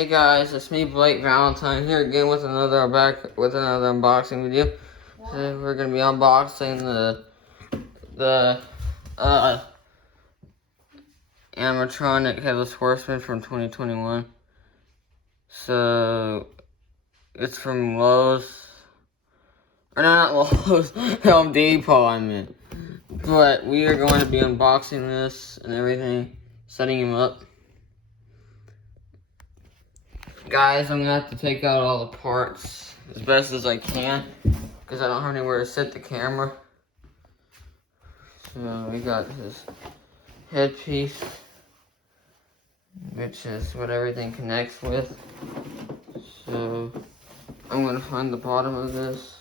Hey guys, it's me, Blake Valentine, here again with another unboxing video. Today we're gonna be unboxing the animatronic headless horseman from 2021. So it's from Lowe's, or not Lowe's, Home Depot. I meant. But we are going to be unboxing this and everything, setting him up. Guys, I'm gonna have to take out all the parts as best as I can because I don't have anywhere to set the camera. So we got his headpiece, which is what everything connects with. So I'm gonna find the bottom of this.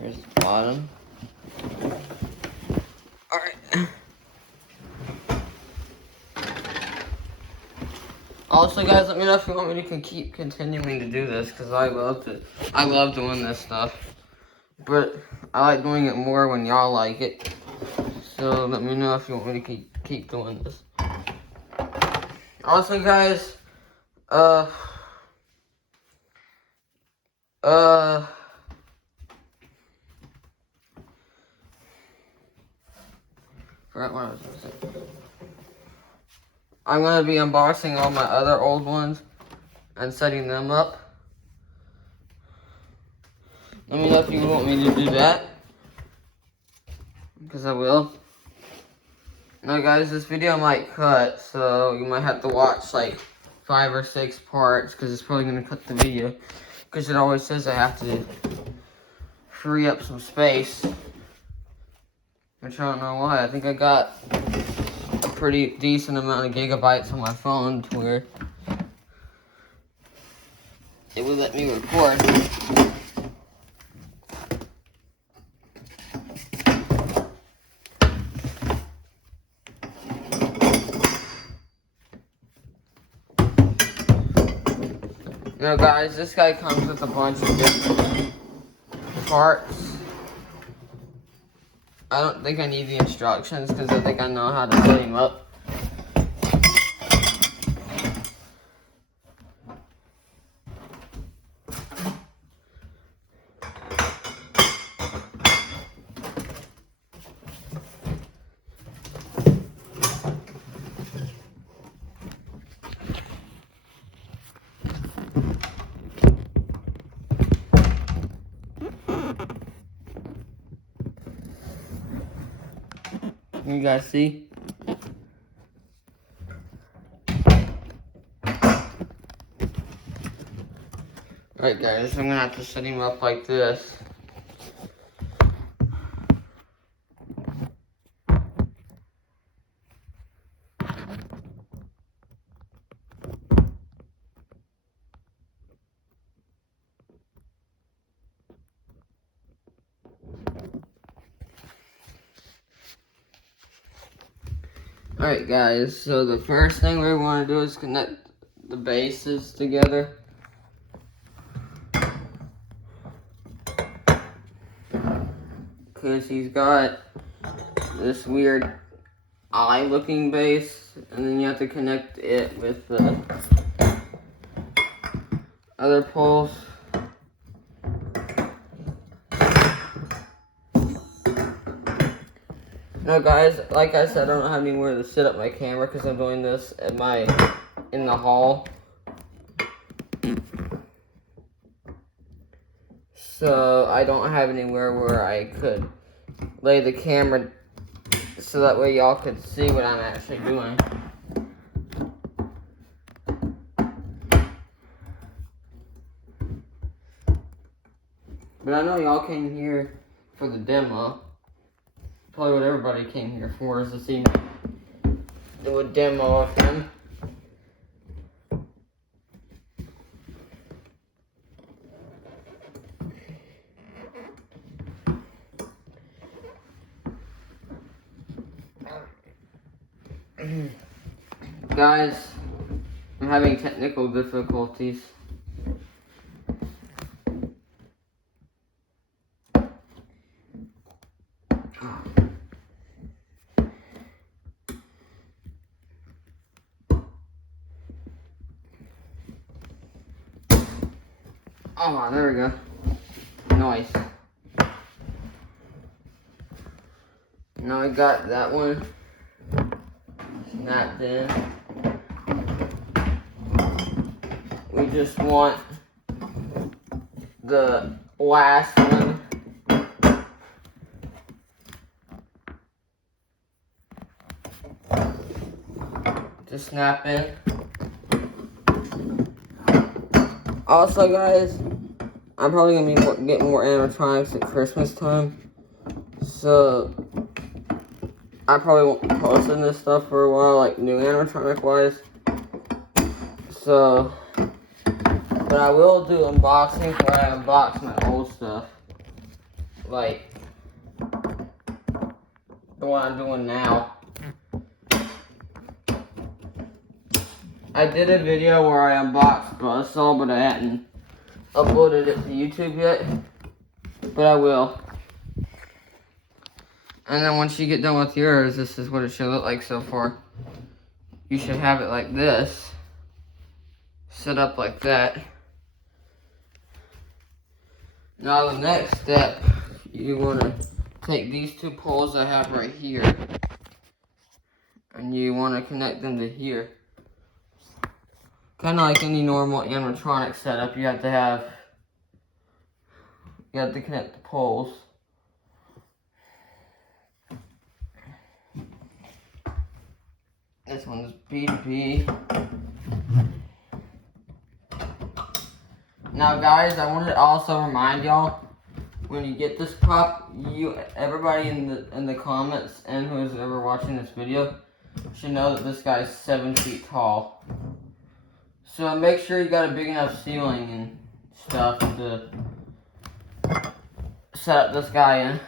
Here's the bottom. Alright. Also, guys, let me know if you want me to keep continuing to do this, because I love doing this stuff. But I like doing it more when y'all like it. So let me know if you want me to keep doing this. Also, guys, forgot what I was gonna say. I'm gonna be unboxing all my other old ones and setting them up. Let me know if you want me to do that, because I will. Now guys, this video might cut, so you might have to watch like 5 or 6 parts, because it's probably gonna cut the video, because it always says I have to free up some space, which I don't know why. I think I got a pretty decent amount of gigabytes on my phone to where it would let me record. You know, guys, this guy comes with a bunch of different parts. I don't think I need the instructions because I think I know how to set him up. You guys see? Alright guys, I'm gonna have to set him up like this. Alright guys, so the first thing we want to do is connect the bases together. Because he's got this weird eye looking base, and then you have to connect it with the other poles. Now guys, like I said, I don't have anywhere to set up my camera because I'm doing this in the hall. So I don't have anywhere where I could lay the camera so that way y'all could see what I'm actually doing. But I know y'all came here for the demo. Probably what everybody came here for is to see me do a demo of him. Guys, I'm having technical difficulties. Oh, there we go. Nice. Now I got that one snapped in. We just want the last one to snap in. Also, guys, I'm probably gonna be getting more animatronics at Christmas time, so I probably won't be posting this stuff for a while, like new animatronic wise. So, but I will do unboxing where I unbox my old stuff, like the one I'm doing now. I did a video where I unboxed Buzzsaw, but I hadn't uploaded it to YouTube yet, but I will. And then once you get done with yours, this is what it should look like so far. You should have it like this, set up like that. Now the next step, you want to take these two poles I have right here, and you want to connect them to here. Kind of like any normal animatronic setup, you have to connect the poles. This one's B to B. Now guys, I wanted to also remind y'all, when you get this pup, everybody in the comments and who's ever watching this video should know that this guy's 7 feet tall. So make sure you got a big enough ceiling and stuff to set up this guy in.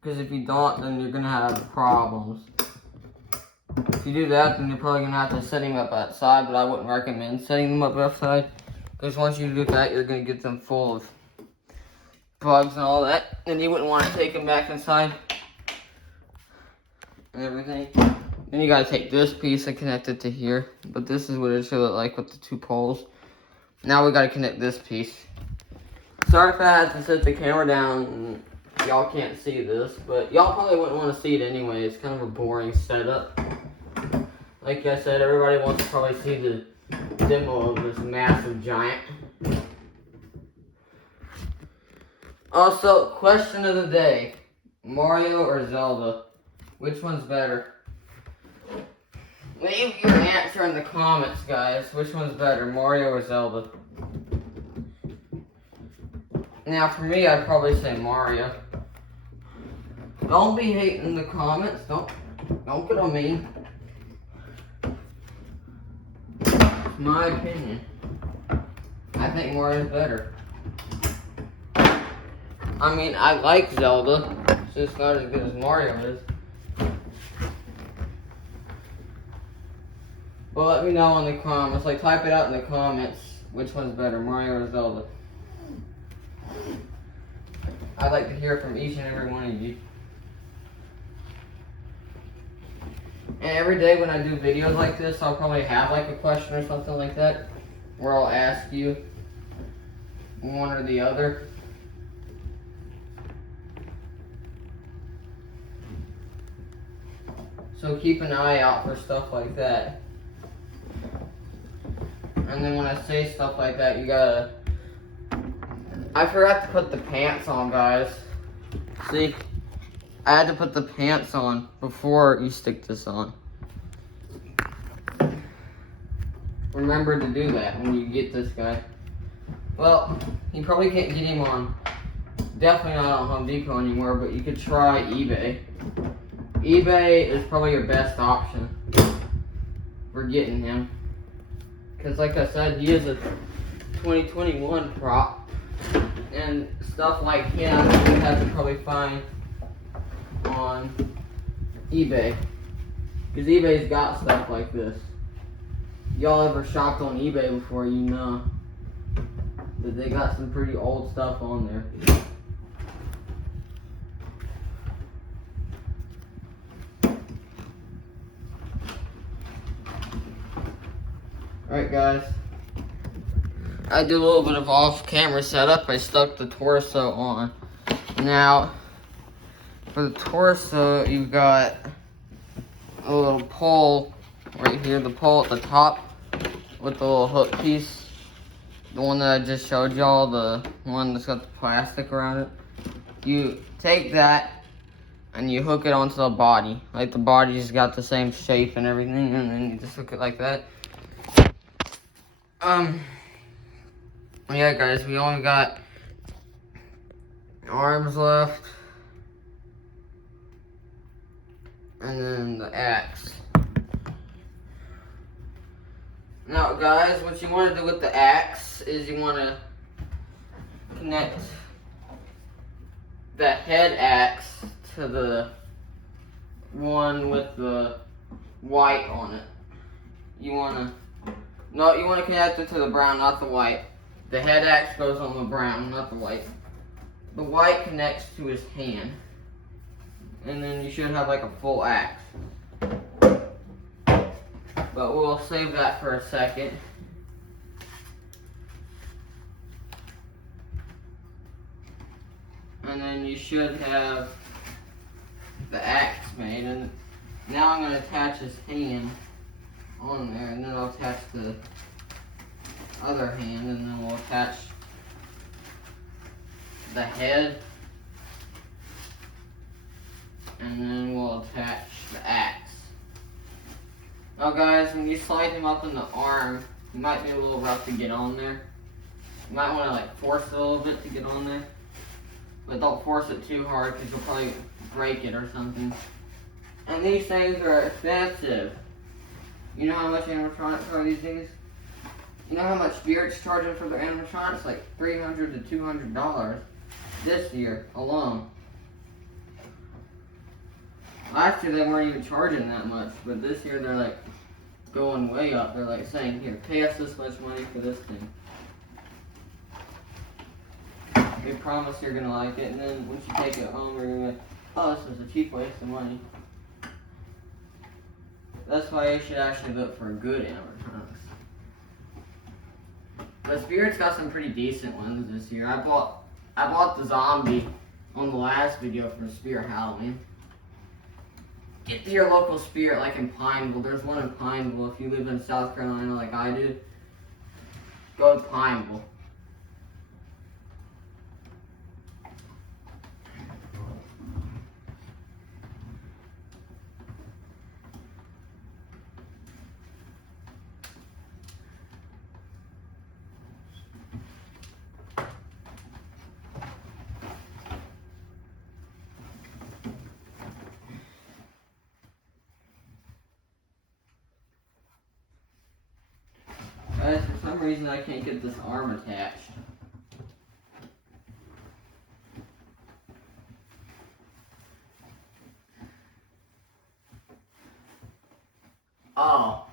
Because if you don't, then you're gonna have problems. If you do that, then you're probably gonna have to set him up outside, but I wouldn't recommend setting them up outside. Because once you do that, you're gonna get them full of bugs and all that, and you wouldn't want to take them back inside and everything. Then you gotta take this piece and connect it to here. But this is what it should look like with the two poles. Now we gotta connect this piece. Sorry if I had to set the camera down and y'all can't see this, but y'all probably wouldn't want to see it anyway. It's kind of a boring setup. Like I said, everybody wants to probably see the demo of this massive giant. Also, question of the day. Mario or Zelda? Which one's better? Leave your answer in the comments, guys. Which one's better, Mario or Zelda? Now, for me, I'd probably say Mario. Don't be hating in the comments. Don't get on me. It's my opinion. I think Mario's better. I mean, I like Zelda. It's just not as good as Mario is. Well, let me know in the comments. Like, type it out in the comments. Which one's better, Mario or Zelda? I'd like to hear from each and every one of you. And every day when I do videos like this, I'll probably have like a question or something like that, where I'll ask you one or the other. So keep an eye out for stuff like that. And then when I say stuff like that, you gotta... I forgot to put the pants on, guys. See? I had to put the pants on before you stick this on. Remember to do that when you get this guy. Well, you probably can't get him on, definitely not on Home Depot anymore, but you could try eBay. eBay is probably your best option for getting him. Because like I said, he is a 2021 prop. And stuff like him, you have to probably find on eBay. Because eBay's got stuff like this. Y'all ever shopped on eBay before, you know that they got some pretty old stuff on there. Alright guys, I did a little bit of off-camera setup. I stuck the torso on. Now, for the torso, you've got a little pole right here, the pole at the top with the little hook piece. The one that I just showed y'all, the one that's got the plastic around it. You take that and you hook it onto the body. Like the body's got the same shape and everything, and then you just hook it like that. Yeah guys, we only got arms left. And then the axe. Now guys, what you want to do with the axe is you want to connect the head axe to the one with the white on it. You want to connect it to the brown, not the white. The head axe goes on the brown, not the white. The white connects to his hand. And then you should have like a full axe. But we'll save that for a second. And then you should have the axe made. And now I'm going to attach his hand on there, and then I'll attach the other hand, and then we'll attach the head, and then we'll attach the axe. Now guys, when you slide him up in the arm, it might be a little rough to get on there. You might want to like force it a little bit to get on there. But don't force it too hard because you'll probably break it or something. And these things are expensive. You know how much animatronics are these days? You know how much Spirit's charging for their animatronics? Like $300 to $200 this year alone. Last year they weren't even charging that much, but this year they're like going way up. They're like saying, here, pay us this much money for this thing. We promise you're gonna like it, and then once you take it home, you're gonna be like, oh, this was a cheap waste of money. That's why you should actually look for good animatronics. But Spirit's got some pretty decent ones this year. I bought the zombie on the last video for Spirit Halloween. Get to your local Spirit, like in Pineville. There's one in Pineville. If you live in South Carolina like I do, go to Pineville. Guys, for some reason I can't get this arm attached. Oh.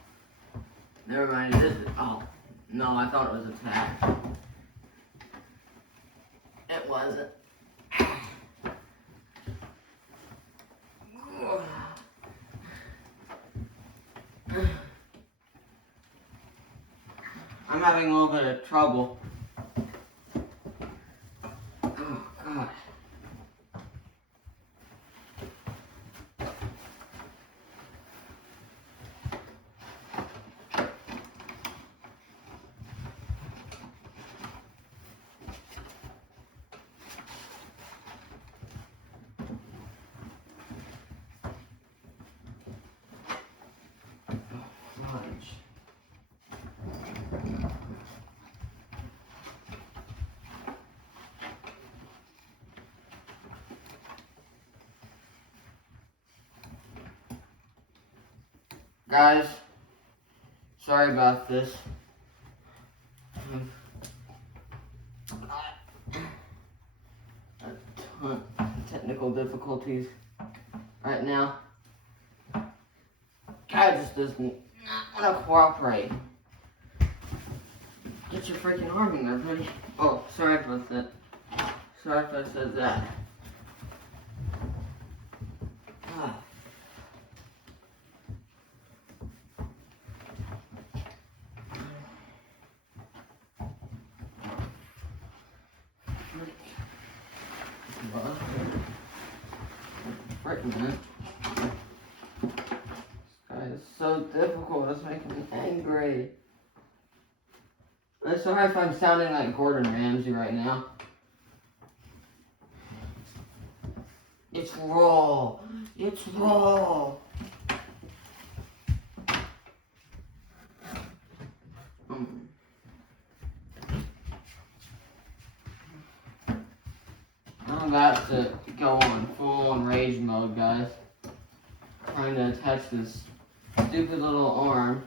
Never mind, it isn't. Oh. No, I thought it was attached. It wasn't. I'm having a little bit of trouble. Oh, God. Fudge. Guys, sorry about this. A ton of technical difficulties right now. Guy just does not want to cooperate. Get your freaking arm in there, buddy. Oh, sorry about that. Sorry if I said that. Ah. bro. Frick, man. This guy is so difficult. It's making me angry. I'm sorry if I'm sounding like Gordon Ramsay right now. It's raw. It's raw. I'm about to go on full-on rage mode, guys. Trying to attach this stupid little arm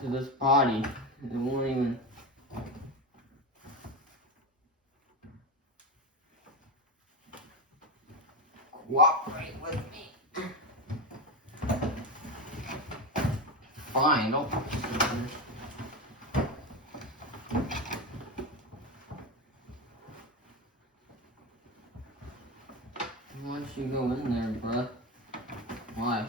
to this body. It won't even... cooperate with me. Fine, don't... Why don't you go in there, bruh? Why?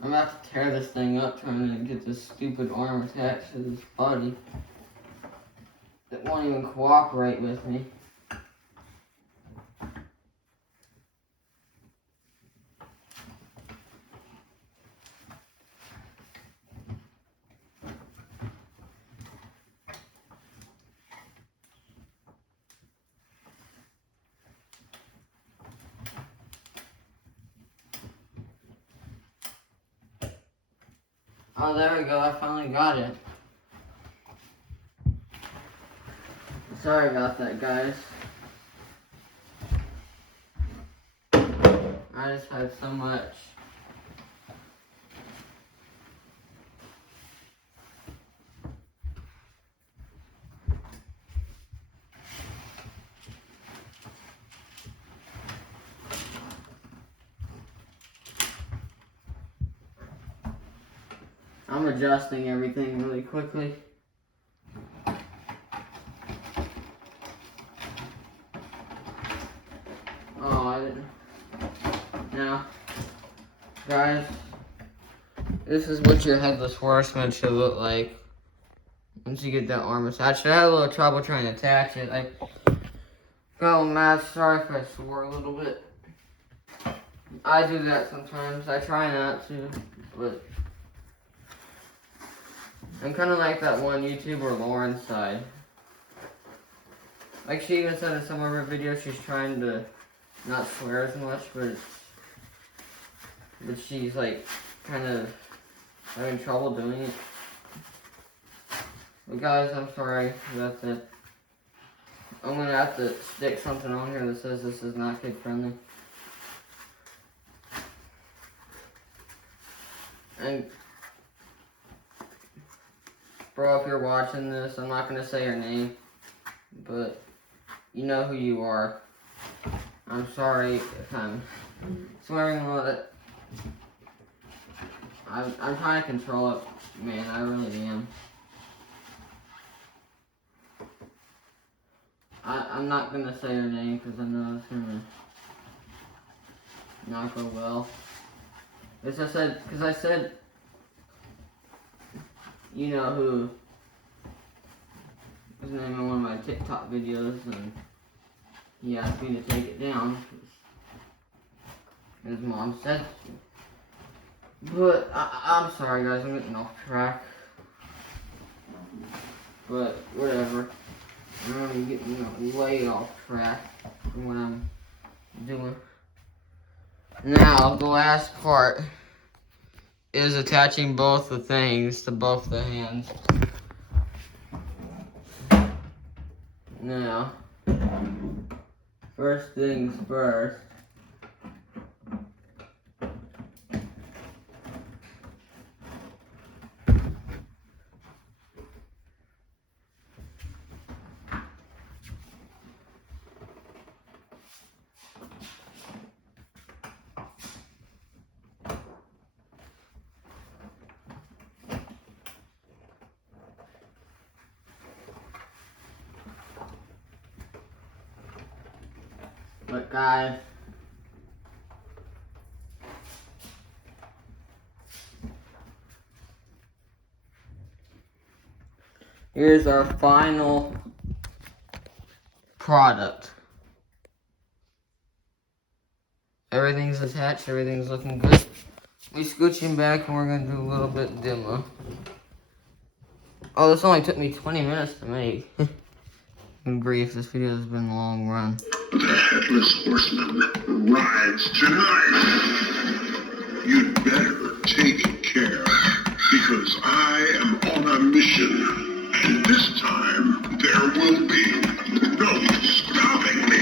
I'm about to tear this thing up trying to get this stupid arm attached to this body. It won't even cooperate with me. Oh, there we go. I finally got it. Sorry about that, guys. I just had so much. I'm adjusting everything really quickly. Oh, I didn't. Now, guys, this is what your headless horseman should look like once you get that arm attached. I had a little trouble trying to attach it. I got mad. Sorry if I swore a little bit. I do that sometimes. I try not to, but I'm kind of like that one YouTuber, Lauren's side. Like she even said in some of her videos, she's trying to not swear as much, but she's like kind of having trouble doing it. But guys, I'm sorry about that. I'm gonna have to stick something on here that says this is not kid friendly. And bro, if you're watching this, I'm not gonna say your name, but you know who you are. I'm sorry if I'm swearing a lot. I'm trying to control it, man. I really am. I'm not gonna say her name because I know it's gonna not go well. As I said, because I said, you know who his name in one of my TikTok videos, and he asked me to take it down because his mom said to. But I'm sorry, guys. I'm getting off track. But whatever. I'm getting way off track from what I'm doing. Now, the last part is attaching both the things to both the hands. Now, first things first. But guys, here's our final product. Everything's attached, everything's looking good. We scooch him back and we're gonna do a little bit demo. Oh, this only took me 20 minutes to make. Good grief, this video has been a long run. The headless horseman rides tonight. You'd better take care, because I am on a mission. And this time, there will be no stopping me.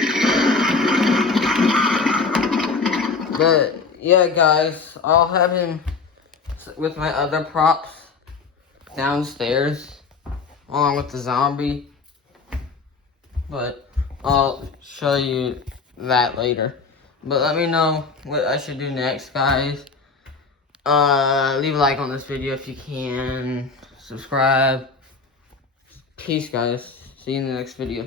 But, yeah, guys, I'll have him with my other props downstairs, along with the zombie. But I'll show you that later. But let me know what I should do next, guys. Leave a like on this video if you can. Subscribe. Peace, guys. See you in the next video.